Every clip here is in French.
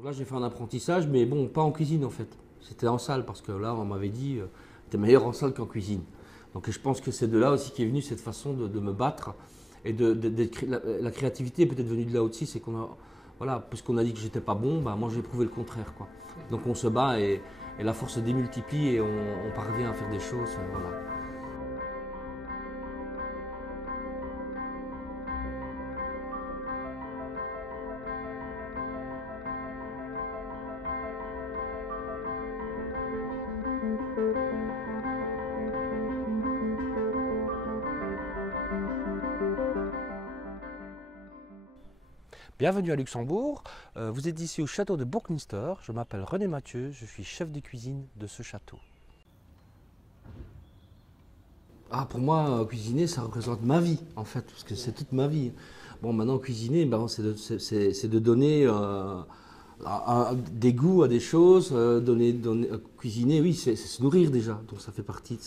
Donc là, j'ai fait un apprentissage, mais bon, pas en cuisine en fait. C'était en salle, parce que là, on m'avait dit, t'es meilleur en salle qu'en cuisine. Donc je pense que c'est de là aussi qu'est venue cette façon de me battre. Et la créativité est peut-être venue de là aussi, c'est qu'on a, voilà, puisqu'on a dit que j'étais pas bon, bah, moi j'ai prouvé le contraire, quoi. Donc on se bat et la force se démultiplie et on parvient à faire des choses, voilà. Bienvenue à Luxembourg, vous êtes ici au château de Buckminster, je m'appelle René Mathieu, je suis chef de cuisine de ce château. Ah, pour moi, cuisiner, ça représente ma vie, en fait, parce que c'est toute ma vie. Bon, maintenant, cuisiner, ben, c'est de donner des goûts à des choses, cuisiner, oui, c'est se nourrir déjà, donc ça fait partie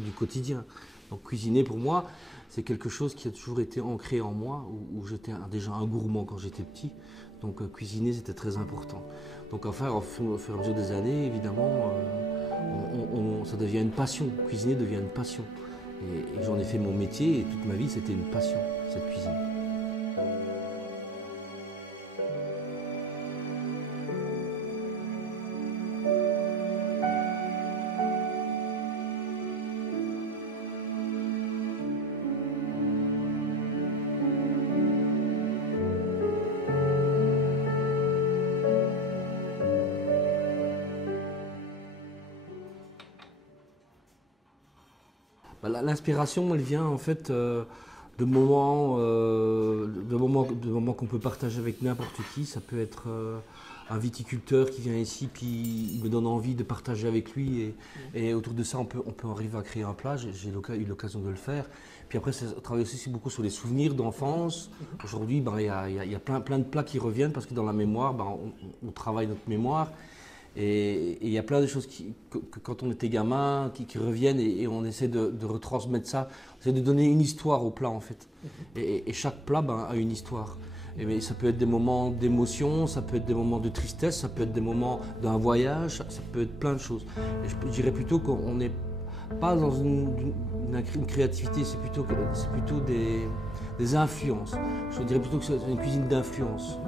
du quotidien. Donc cuisiner, pour moi, c'est quelque chose qui a toujours été ancré en moi, où j'étais déjà un gourmand quand j'étais petit. Donc cuisiner, c'était très important. Donc enfin, au fur et à mesure des années, évidemment, ça devient une passion. Cuisiner devient une passion. Et j'en ai fait mon métier et toute ma vie, c'était une passion, cette cuisine. L'inspiration, elle vient en fait de moments qu'on peut partager avec n'importe qui. Ça peut être un viticulteur qui vient ici, puis il me donne envie de partager avec lui. Et autour de ça, on peut arriver à créer un plat. J'ai eu l'occasion de le faire. Puis après, ça travaille aussi beaucoup sur les souvenirs d'enfance. Aujourd'hui, ben, y a plein de plats qui reviennent parce que dans la mémoire, ben, on travaille notre mémoire. Et il y a plein de choses que quand on était gamin, qui reviennent et on essaie de retransmettre ça. On essaie de donner une histoire au plat en fait. Et chaque plat ben, a une histoire. Mais ça peut être des moments d'émotion, ça peut être des moments de tristesse, ça peut être des moments d'un voyage, ça peut être plein de choses. Et je dirais plutôt qu'on n'est pas dans une créativité, c'est plutôt des influences. Je dirais plutôt que c'est une cuisine d'influence.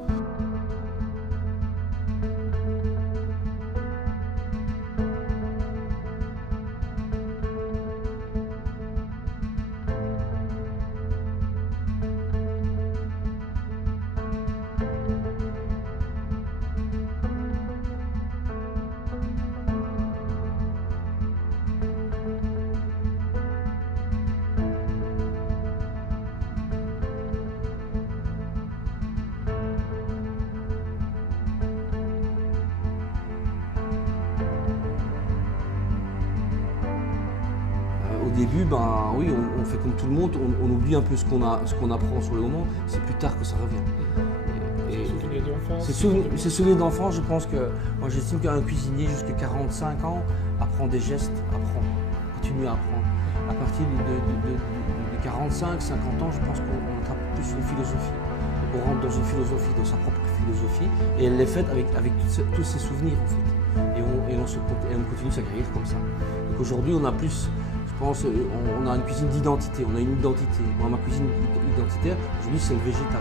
Au début, ben, oui, on fait comme tout le monde, on oublie un peu ce qu'on apprend sur le moment, c'est plus tard que ça revient. Ces souvenirs d'enfance, je pense que, moi j'estime qu'un cuisinier jusqu'à 45 ans apprend des gestes, continue à apprendre. À partir de 45, 50 ans, je pense qu'on attrape plus une philosophie. On rentre dans une philosophie, dans sa propre philosophie, et elle est faite avec tous ces souvenirs en fait. Et on continue sa carrière comme ça. Donc aujourd'hui, on a plus. Je pense on a une cuisine d'identité, on a une identité. Moi, ma cuisine identitaire, aujourd'hui, c'est le végétal.